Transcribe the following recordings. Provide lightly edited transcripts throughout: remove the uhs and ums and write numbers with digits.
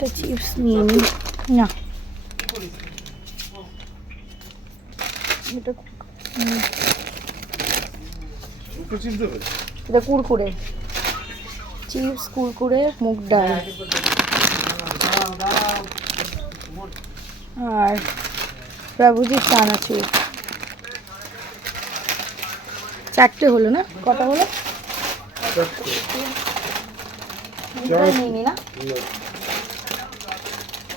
একটা চিপস নিয়ে নি না, এটা কুরকুরে চিপস, কুরকুরে, মুগ ডাল আর প্রভুজির চানাচুর। 4টে হলো না? কটা হলো? নিইনি না,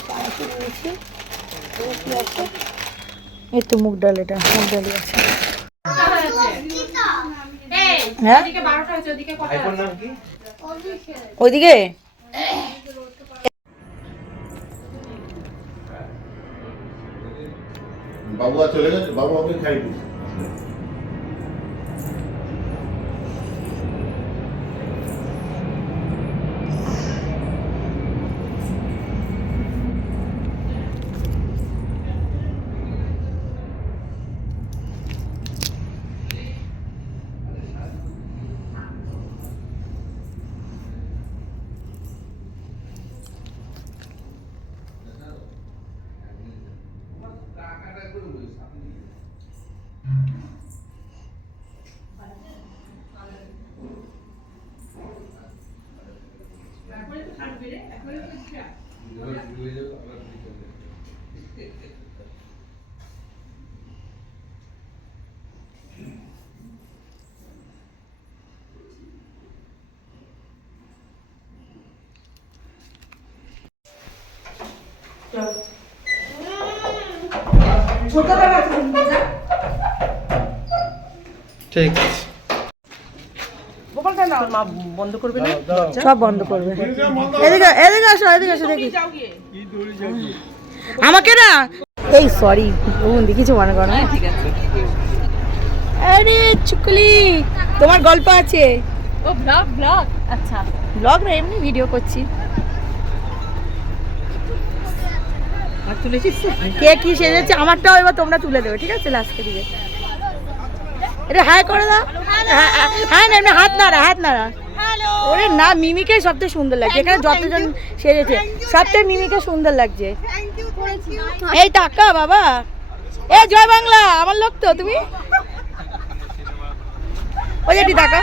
চানাচুর নিয়েছি। কি আছে? এই তো মুগ ডাল, এটা মুগ ডালই আছে। হ্যাঁ ওইদিকে বাবু চলে গেছে, বাবু ওকে খাই দিয়েছে। ঠিক আছে, বন্ধ করবে না, সব বন্ধ করবে। এদিকে এদিকে আসো, এদিকে আসো, দেখি আমাকে না, এই সরি বন্ধু, কিছু মনে করো না। আরে চুকলি, তোমার গল্প আছে? ও ব্লগ ব্লগ, আচ্ছা ব্লগ না, এমনি ভিডিও করছি। আর তুলেছিস? কে কি সেজেছে আমারটাও এবার তোমরা তুলে দেবে, ঠিক আছে? লাস্টের দিকে এটা হাই করে দাও। হ্যাঁ না, এমনি হাত নাড়া, হাত নাড়া। ওরে না, মিমিকে সবথেকে সুন্দর লাগছে, এখানে যতজন সেজেছে সবথেকে মিমিকে সুন্দর লাগছে। এই টাকা বাবা, এ জয় বাংলা, আমার লোক তো তুমি। ওই যে টাকা,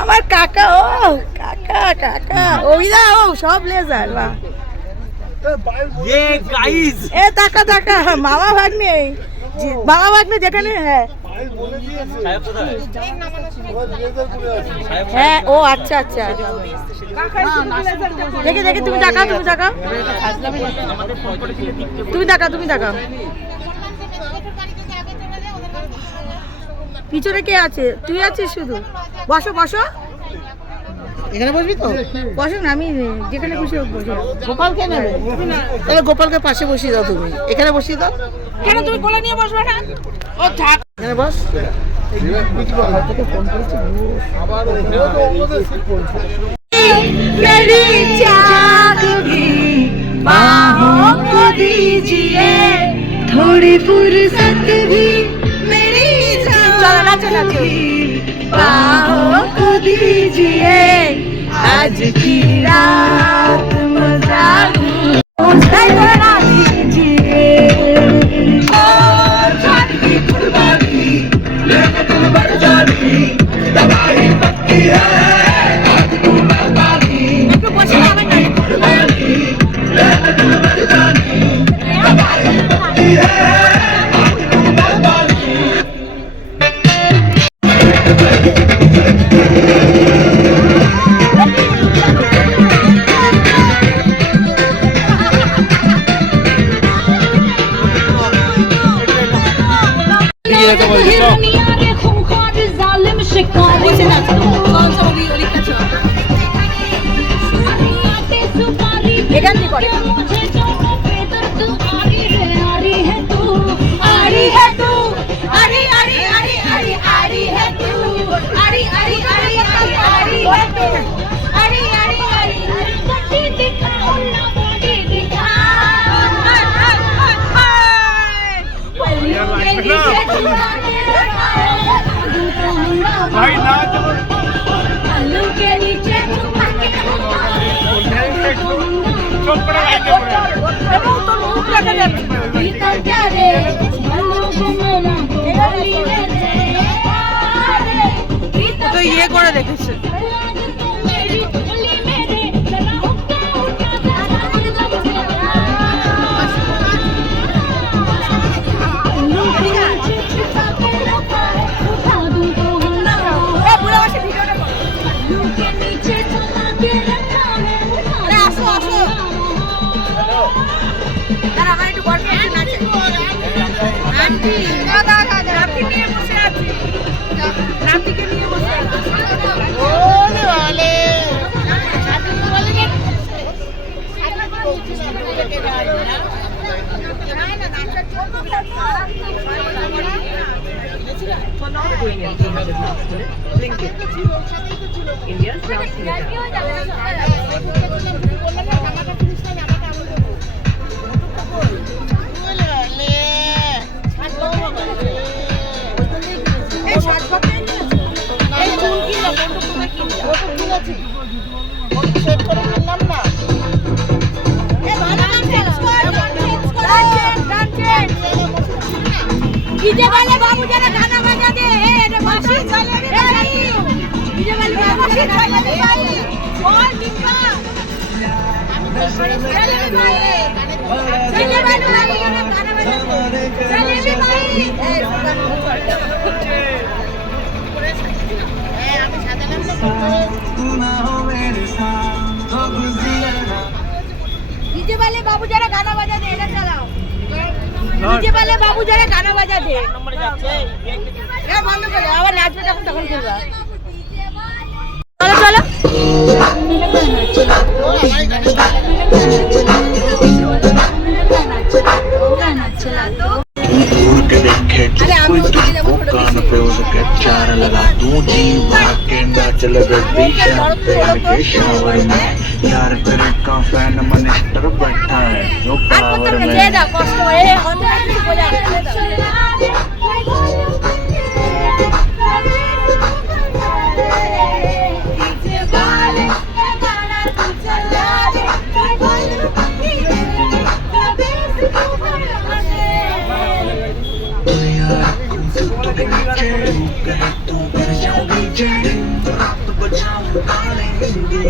আমার কাকা, ও কাকা কাকা, ওই দা, ও সব লেজার, বাহ। এ টাকা টাকা, মামা ভাগ্নে, মামা ভাগ্নে যেখানে। হ্যাঁ হ্যাঁ, ও আচ্ছা আচ্ছা, দেখে দেখে তুমি টাকা, তুমি টাকা, তুমি টাকা, তুমি টাকা। পিছনে কে আছে? তুই আছিস শুধু। বসো বসো, এখানে বসবি তো? বসো না, আমি যেখানে খুশি বসো। গোপালকে নেবে? তাহলে গোপালকে পাশে বসিয়ে দাও, তুমি এখানে বসিয়ে দাও। কেন তুমি কোলে নিয়ে বসবে না? ও থাক, এখানে বস। मेरी चाक भी बाहों को दीजिए, थोड़ी फुर्सत भी मेरी चाक भी बाहों को दीजिए, आज की रात मजा करा दीजिए। ओ जान की कुर्बानी, लेके तुम बढ़ जानी, दवाई पक्की है। এখান থেকে করে আরি है तू, अरे अरे अरे अरे अरे है तू। কথা যাচ্ছে তো ইয়ে করে রেখেছে। डीजे वाले बाबू जरा गाना बजा दे रे बाबू चले रे भाई डीजे वाले बाबू चले रे भाई और निका चले रे भाई चले वाले बाबू जरा गाना बजा दे चले रे भाई আমি সাজালাম डीजे वाले बाबू जरा गाना बजा दे इधर चलाओ डीजे वाले बाबू जरा गाना बजा दे नंबर যাচ্ছে এ বন্ধ করে আবার নাচবে তখন করবা চলো চলো दूर के देखे कोई तुझको कान पे उसके चार लगा दूं जी भाग के नाच लगे शाम पे शावर में यार तेरे का फैन मिनिस्टर बैठा है जो पावर में দে দাও কষ্ট করে অন্য কিছু বলে तू कर जाऊंगी जेल रात बजाऊं गाने हिंदी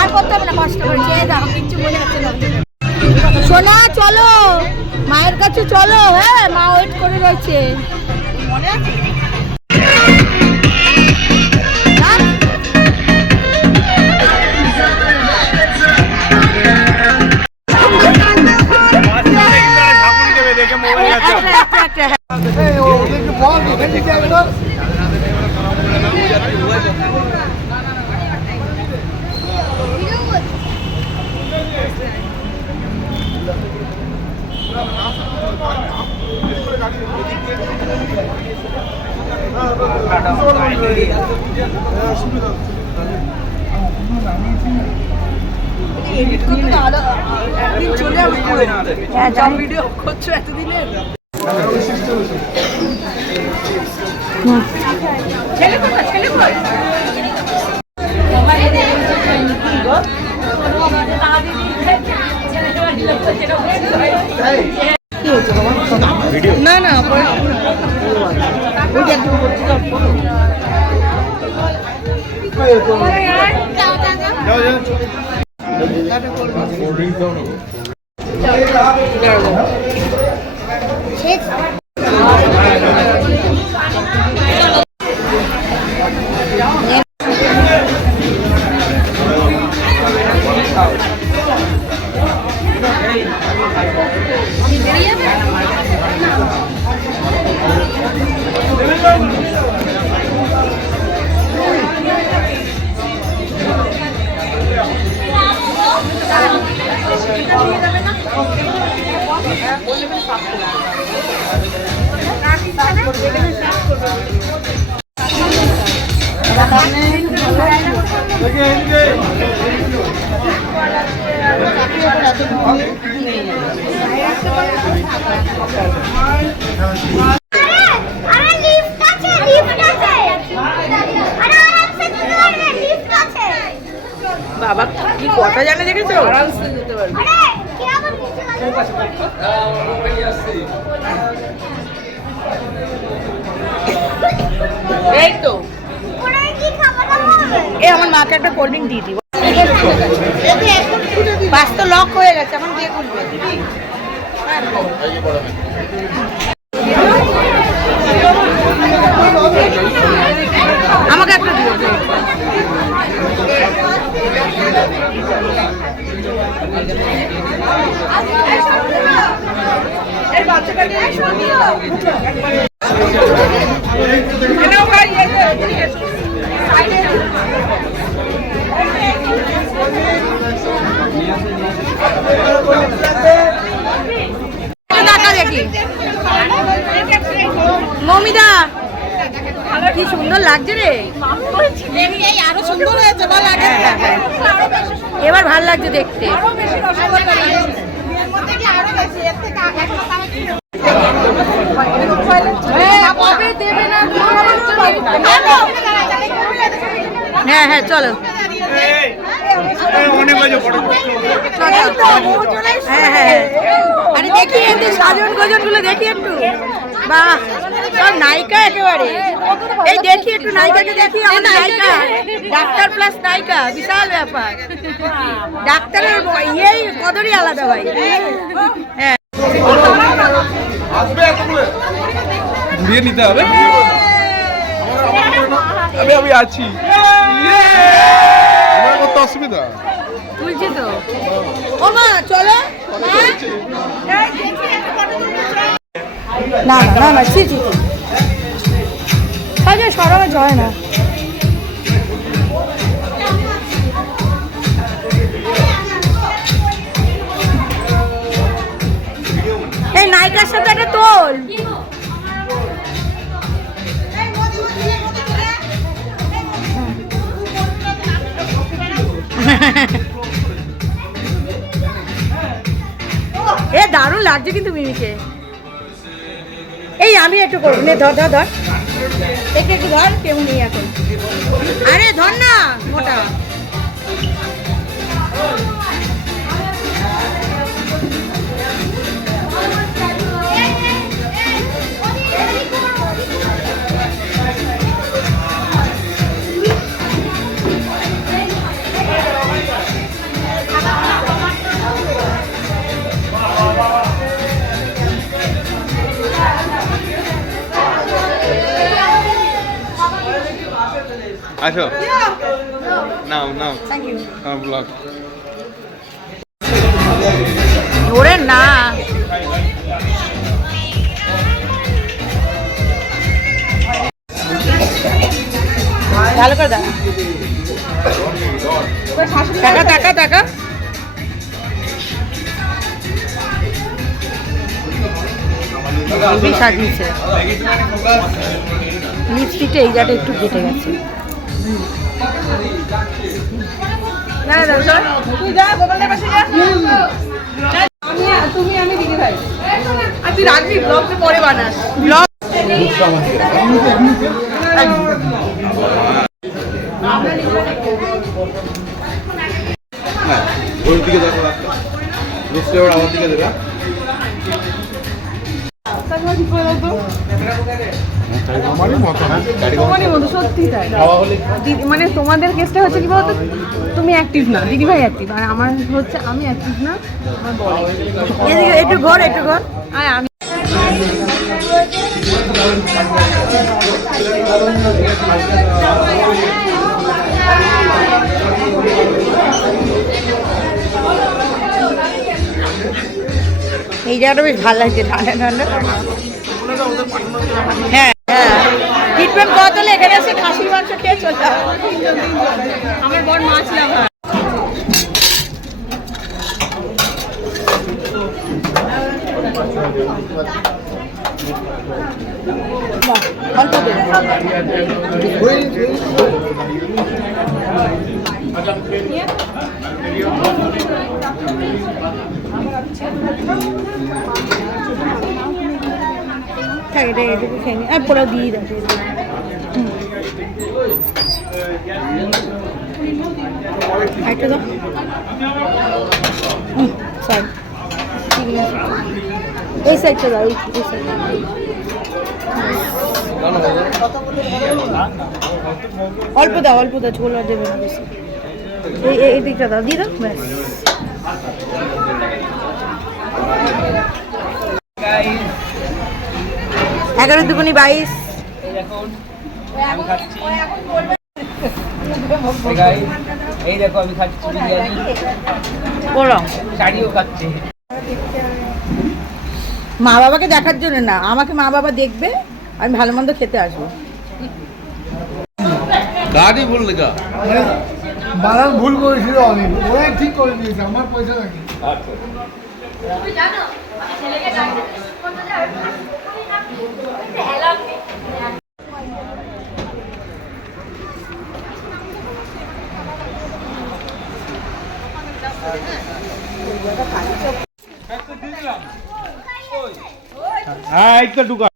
আর করতে হবে না কষ্ট করে যেয়ে দাও কিচ্ছু মনে হচ্ছে না সোনা চলো মায়ের কাছে চলো হ্যাঁ মা ওয়েট করে রয়েছে মনে আছে ভিডিও করছো এতদিনে ছেলে না না পরে ওইটা একটু করছি তো আরে লিফট আছে আরে আরামসে যেতে পারবে লিফট আছে বাবা কি কথা জানে দেখেছো? আরামসে যেতে পারবে। আরে কে আবার নিচে এই তো ওরা কি খাবার হবে এ আমার মাকে একটা কোল্ড ড্রিঙ্ক দিয়ে দিব। বাস তো লক হয়ে গেছে, এখন দিয়ে খুলবে। আমাকে একটা দিও। এর বাচ্চাটা দিয়ে এনাও ভাই টাকা দেখি মমিদা কি সুন্দর লাগছে রে, আরো সুন্দর হয়েছে ভালো লাগে। এবার ভাল লাগছে দেখতে। হ্যাঁ হ্যাঁ চলো হ্যাঁ হ্যাঁ আরে দেখি একটু সাজন গজন গুলো দেখি একটু। বাহ সব নায়িকা একেবারে। এই দেখি একটু নায়িকাকে দেখি, আমাদের নায়িকা ডাক্তার প্লাস নায়িকা, বিশাল ব্যাপার। ডাক্তারের ইয়েই কদরই আলাদা ভাই। হ্যাঁ ঘুরিয়ে নিতে হবে। আমি আছি, আমার কত অসুবিধা। তুলছি তো ও মা চলো। না না না ছি ছি কাজে সরমে জয় না। এই নায়িকার সাথে একটা তোল। এ দারুণ লাগছে কিন্তু মিমিকে। এই আমি একটু করবো, নে ধর ধর ধর একটু একটু ধর, কেউ নেই এখন। আরে ধর না মোটা। আসো নাও নাও ব্লগ ওরে না ভালো করে দাও। টাকা টাকা টাকা খুবই সাজিয়েছে। লিপস্টিকটা এই জায়গাটা একটু কেটে গেছে। না না চল তুই যা, গোপালের পাশে যা। তুমি আমি দিদি ভাই আর তুই রাখবি, ব্লগটা পরে বানাস। ব্লগ ওর দিকে দেখো, রোস্টে আমার দিকে দেখা। তোমারই মতো সত্যি তাই মানে তোমাদের কেসটা হচ্ছে কি বলতো, তুমি অ্যাক্টিভ না, দিদিভাই অ্যাক্টিভ, আর আমার হচ্ছে আমি অ্যাক্টিভ না, আমার বড়। এদিকে একটু ঘর একটু ঘর। আর আমি এই জায়গাটা বেশ ভালো লাগছে, ঠান্ডা ঠান্ডা। হ্যাঁ হ্যাঁ, ট্রিটমেন্ট করাতে হলে এখানে এসে খাসির মাংস খেয়ে চলে যাও। আমার বড় মাছ লাভার। বাহ, অল্প দেবে। থাক, এটা এটুকু খেয়ে নি। আর পোলাও দিয়ে দাও। একটা দাও। সরি, এই সাইডটা দাও, এই সাইড। অল্প দাও, অল্প দাও, ঝোল আর দেবে না বেশি। এই দিকটা দাও, দিয়ে দাও, ব্যাস। এগারো দুগুনি 22। এই দেখো আমি খাচ্ছি বিরিয়ানি, বলো, শাড়িও খাচ্ছি। মা বাবাকে দেখার জন্য না, আমাকে মা বাবা দেখবে, আমি ভালো মন্দ খেতে আসবো। গাড়ি ভুল লেগা বানান ভুল করেছিল অনেক, ওরাই ঠিক করে দিয়েছে, আমার পয়সা নাকি। হ্যাঁ, একটা ঢুকা।